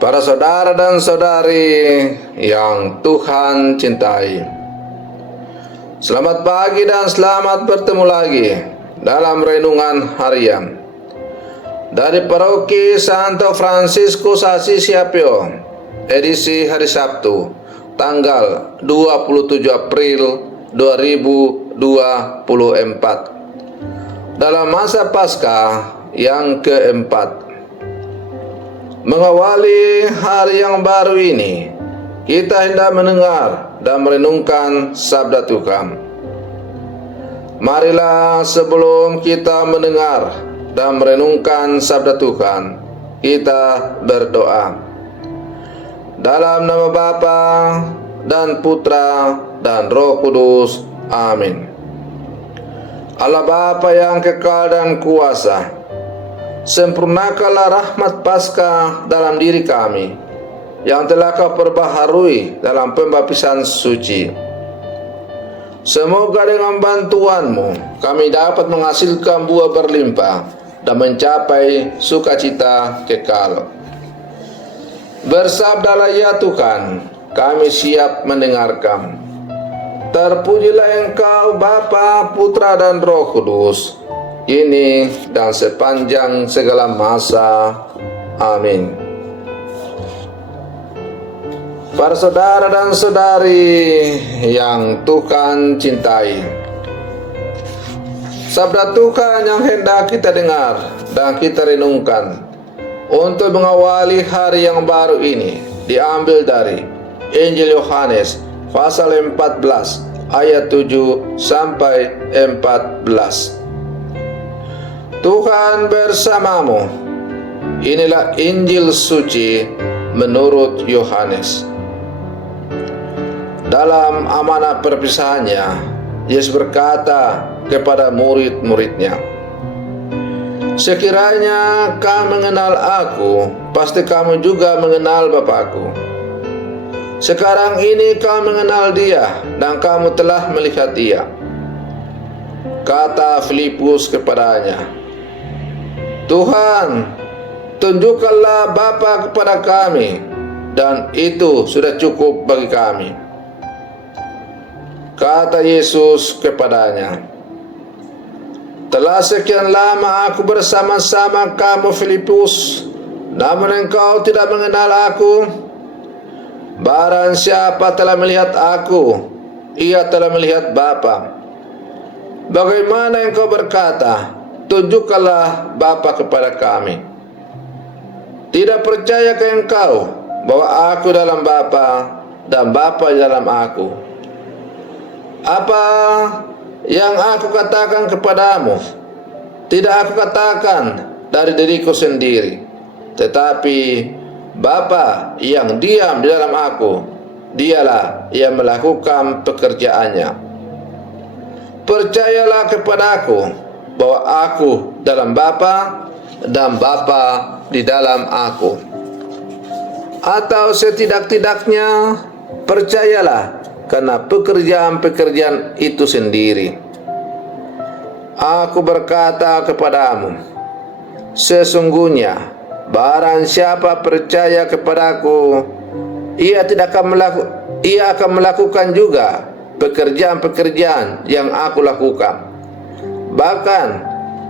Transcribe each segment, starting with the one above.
Para saudara dan saudari yang Tuhan cintai, selamat pagi dan selamat bertemu lagi dalam renungan harian dari Paroki Santo Fransiskus Assisi Apio, edisi hari Sabtu, tanggal 27 April 2024, dalam masa Paskah yang keempat. Mengawali hari yang baru ini, kita hendak mendengar dan merenungkan sabda Tuhan. Marilah sebelum kita mendengar dan merenungkan sabda Tuhan, kita berdoa. Dalam nama Bapa dan Putra dan Roh Kudus. Amin. Allah Bapa yang kekal dan kuasa, sempurnakanlah rahmat Paskah dalam diri kami yang telah Kau perbaharui dalam pembaptisan suci. Semoga dengan bantuan-Mu kami dapat menghasilkan buah berlimpah dan mencapai sukacita kekal. Bersabdalah ya Tuhan, kami siap mendengarkan. Terpujilah Engkau Bapa, Putra dan Roh Kudus, kini dan sepanjang segala masa. Amin. Para saudara dan saudari yang Tuhan cintai, sabda Tuhan yang hendak kita dengar dan kita renungkan untuk mengawali hari yang baru ini diambil dari Injil Yohanes pasal 14 ayat 7 sampai 14. Tuhan bersamamu. Inilah Injil suci menurut Yohanes. Dalam amanah perpisahannya, Yesus berkata kepada murid-muridnya, "Sekiranya kamu mengenal Aku, pasti kamu juga mengenal Bapakku. Sekarang ini kamu mengenal Dia dan kamu telah melihat Dia." Kata Filipus kepadanya, "Tuhan, tunjukkanlah Bapa kepada kami, dan itu sudah cukup bagi kami." Kata Yesus kepadanya, "Telah sekian lama Aku bersama-sama kamu, Filipus, namun engkau tidak mengenal Aku. Barang siapa telah melihat Aku, ia telah melihat Bapa. Bagaimana engkau berkata, tunjukkanlah Bapa kepada kami? Tidak percayakah engkau bahwa Aku dalam Bapa dan Bapa dalam Aku? Apa yang Aku katakan kepadamu, tidak Aku katakan dari diriku sendiri, tetapi Bapa yang diam di dalam Aku, Dialah yang melakukan pekerjaannya. Percayalah kepada Aku bahwa Aku dalam Bapa dan Bapa di dalam Aku. Atau setidak-tidaknya percayalah karena pekerjaan-pekerjaan itu sendiri. Aku berkata kepadamu, sesungguhnya barang siapa percaya kepadaku, ia akan melakukan juga pekerjaan-pekerjaan yang Aku lakukan. Bahkan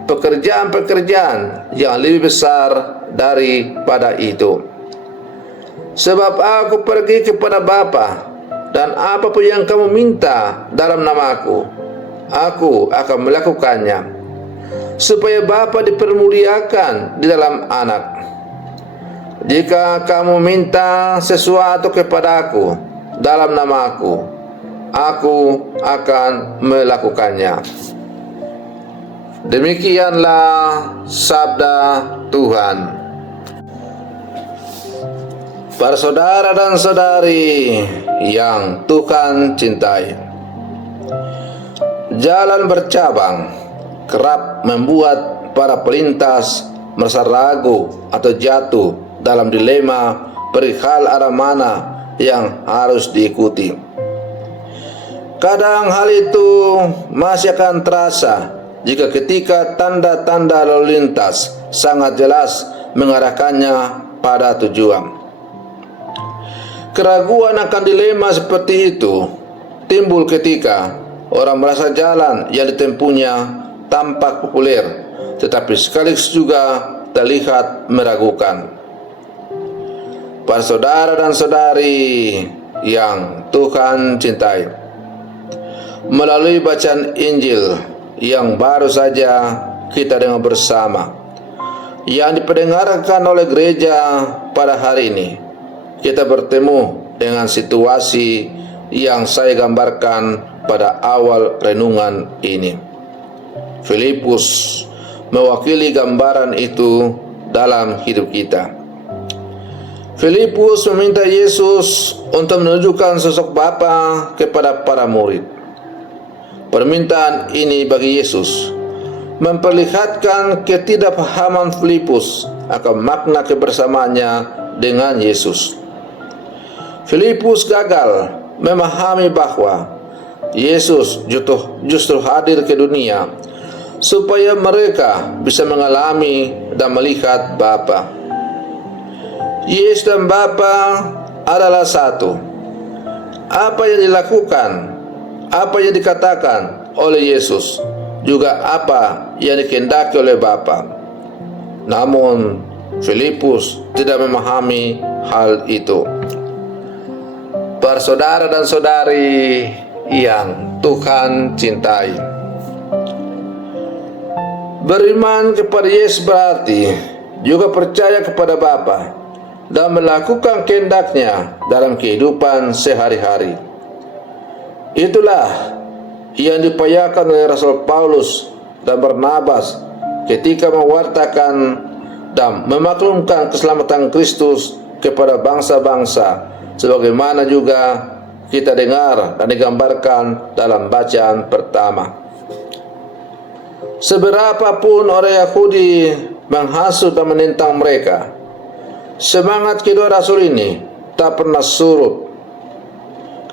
pekerjaan-pekerjaan yang lebih besar daripada itu. Sebab Aku pergi kepada Bapa, dan apapun yang kamu minta dalam nama-Ku, Aku akan melakukannya, supaya Bapa dipermuliakan di dalam Anak. Jika kamu minta sesuatu kepada Aku dalam nama-Ku, Aku akan melakukannya." Demikianlah sabda Tuhan. Para saudara dan saudari yang Tuhan cintai, jalan bercabang kerap membuat para pelintas merasa ragu atau jatuh dalam dilema perihal arah mana yang harus diikuti. Kadang hal itu masih akan terasa jika ketika tanda-tanda lalu lintas sangat jelas mengarahkannya pada tujuan. Keraguan akan dilema seperti itu timbul ketika orang merasa jalan yang ditempuhnya tampak populer, tetapi sekaligus juga terlihat meragukan. Para saudara dan saudari yang Tuhan cintai, melalui bacaan Injil yang baru saja kita dengar bersama, yang diperdengarkan oleh gereja pada hari ini, kita bertemu dengan situasi yang saya gambarkan pada awal renungan ini. Filipus mewakili gambaran itu dalam hidup kita. Filipus meminta Yesus untuk menunjukkan sosok Bapa kepada para murid. Permintaan ini bagi Yesus memperlihatkan ketidakpahaman Filipus akan makna kebersamaannya dengan Yesus. Filipus gagal memahami bahwa Yesus justru hadir ke dunia supaya mereka bisa mengalami dan melihat Bapa. Yesus dan Bapa adalah satu. Apa yang dilakukan, apa yang dikatakan oleh Yesus, juga apa yang dikehendaki oleh Bapa. Namun Filipus tidak memahami hal itu. Para saudara dan saudari yang Tuhan cintai, beriman kepada Yesus berarti juga percaya kepada Bapa dan melakukan kehendaknya dalam kehidupan sehari-hari. Itulah yang diupayakan oleh Rasul Paulus dan Barnabas ketika mewartakan dan memaklumkan keselamatan Kristus kepada bangsa-bangsa, sebagaimana juga kita dengar dan digambarkan dalam bacaan pertama. Seberapapun orang Yahudi menghasut dan menentang mereka, semangat kedua rasul ini tak pernah surut.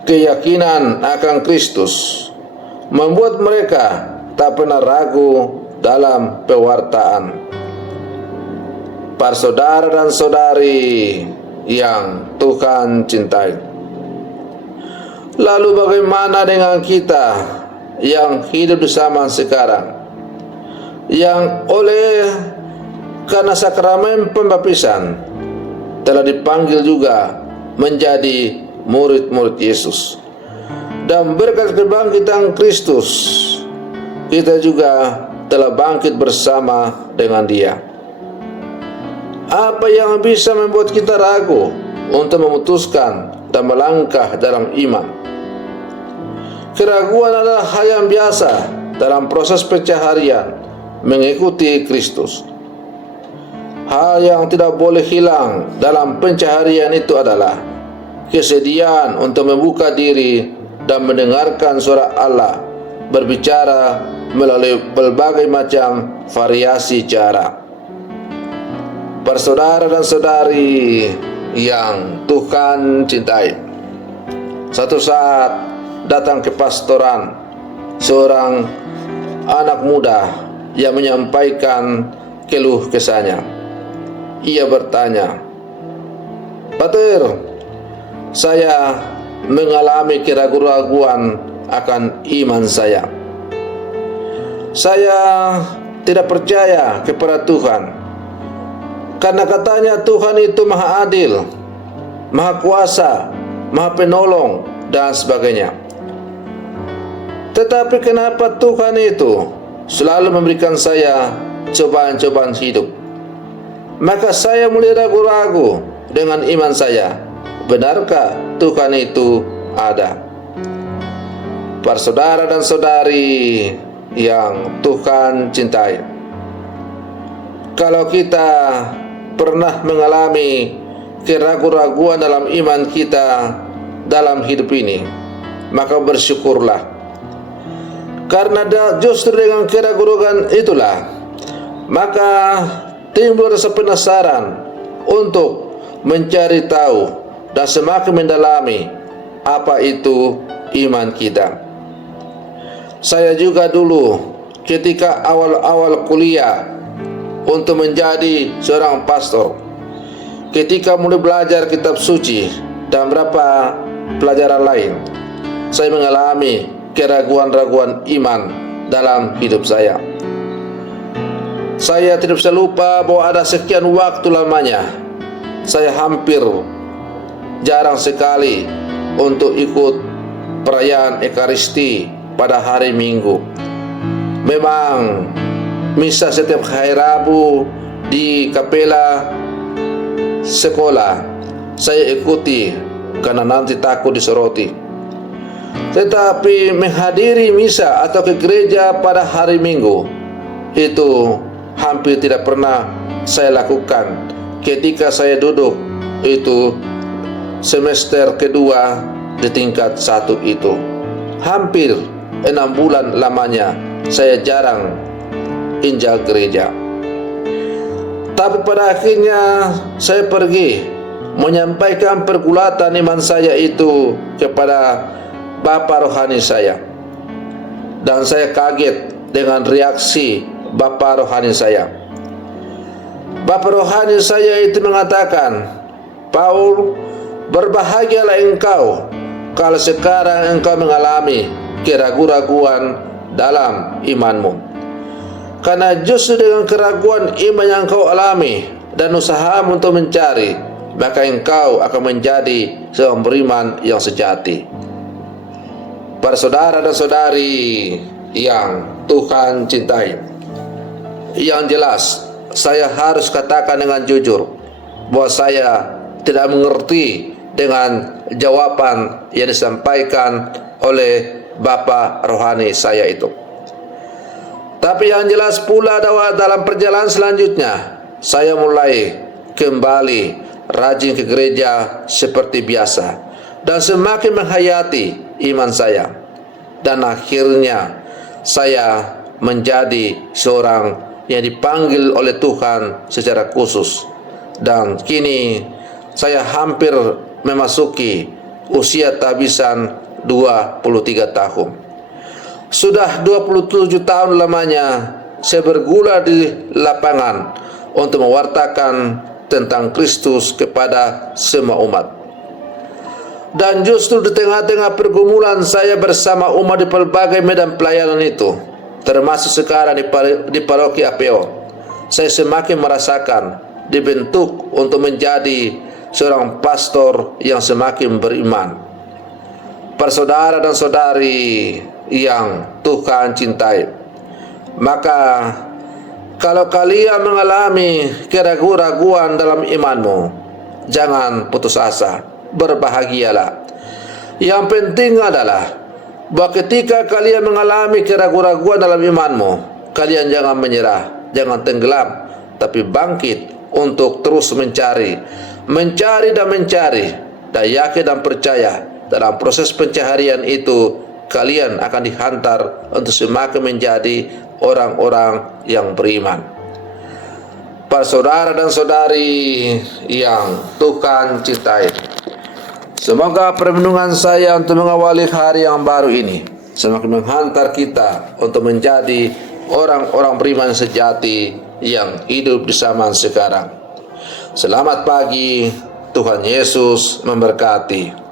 Keyakinan akan Kristus membuat mereka tak pernah ragu dalam pewartaan. Para saudara dan saudari yang Tuhan cintai, lalu bagaimana dengan kita yang hidup di zaman sekarang, yang oleh karena sakramen pembaptisan telah dipanggil juga menjadi murid-murid Yesus, dan berkat kebangkitan Kristus kita juga telah bangkit bersama dengan Dia. Apa yang bisa membuat kita ragu untuk memutuskan dan melangkah dalam iman? Keraguan adalah hal yang biasa dalam proses pencaharian mengikuti Kristus. Hal yang tidak boleh hilang dalam pencaharian itu adalah kesediaan untuk membuka diri dan mendengarkan suara Allah berbicara melalui berbagai macam variasi cara. Para saudara dan saudari yang Tuhan cintai, satu saat datang ke pastoran seorang anak muda yang menyampaikan keluh kesahnya. Ia bertanya, "Pater, saya mengalami keraguan akan iman saya. Saya tidak percaya kepada Tuhan, karena katanya Tuhan itu maha adil, maha kuasa, maha penolong, dan sebagainya. Tetapi kenapa Tuhan itu selalu memberikan saya cobaan-cobaan hidup? Maka saya mulai ragu-ragu dengan iman saya. Benarkah Tuhan itu ada?" Para saudara dan saudari yang Tuhan cintai, kalau kita pernah mengalami keraguan-raguan dalam iman kita dalam hidup ini, maka bersyukurlah. Karena justru dengan keraguan itulah maka timbul rasa penasaran untuk mencari tahu dan semakin mendalami apa itu iman kita. Saya juga dulu ketika awal-awal kuliah untuk menjadi seorang pastor, ketika mulai belajar kitab suci dan beberapa pelajaran lain, saya mengalami keraguan-raguan iman dalam hidup saya. Saya tidak bisa lupa bahwa ada sekian waktu lamanya saya hampir jarang sekali untuk ikut perayaan Ekaristi pada hari Minggu. Memang misa setiap hari Rabu di kapela sekolah saya ikuti karena nanti takut disoroti. Tetapi menghadiri misa atau ke gereja pada hari Minggu itu hampir tidak pernah saya lakukan ketika saya duduk itu semester kedua di tingkat 1 itu. Hampir 6 bulan lamanya saya jarang injak gereja. Tapi pada akhirnya saya pergi menyampaikan pergulatan iman saya itu kepada Bapak rohani saya. Dan saya kaget dengan reaksi Bapak rohani saya. Bapak rohani saya itu mengatakan, "Paul, berbahagialah engkau kalau sekarang engkau mengalami keraguan-raguan dalam imanmu. Karena justru dengan keraguan iman yang engkau alami dan usahamu untuk mencari, maka engkau akan menjadi seorang beriman yang sejati." Para saudara dan saudari yang Tuhan cintai, yang jelas saya harus katakan dengan jujur bahwa saya tidak mengerti dengan jawaban yang disampaikan oleh Bapak rohani saya itu. Tapi yang jelas pula dalam perjalanan selanjutnya saya mulai kembali rajin ke gereja seperti biasa dan semakin menghayati iman saya, dan akhirnya saya menjadi seorang yang dipanggil oleh Tuhan secara khusus. Dan kini saya hampir memasuki usia tabisan 23 tahun. Sudah 27 tahun lamanya saya bergulat di lapangan untuk mewartakan tentang Kristus kepada semua umat. Dan justru di tengah-tengah pergumulan saya bersama umat di berbagai medan pelayanan itu, termasuk sekarang di paroki APO, saya semakin merasakan dibentuk untuk menjadi seorang pastor yang semakin beriman. Para saudara dan saudari yang Tuhan cintai, maka kalau kalian mengalami keraguan-raguan dalam imanmu, jangan putus asa. Berbahagialah. Yang penting adalah bahwa ketika kalian mengalami keraguan-raguan dalam imanmu, kalian jangan menyerah, jangan tenggelam, tapi bangkit untuk terus mencari dan yakin dan percaya dalam proses pencaharian itu kalian akan dihantar untuk semakin menjadi orang-orang yang beriman. Para saudara dan saudari yang Tuhan cintai, semoga permenungan saya untuk mengawali hari yang baru ini semakin menghantar kita untuk menjadi orang-orang beriman sejati yang hidup di zaman sekarang. Selamat pagi, Tuhan Yesus memberkati.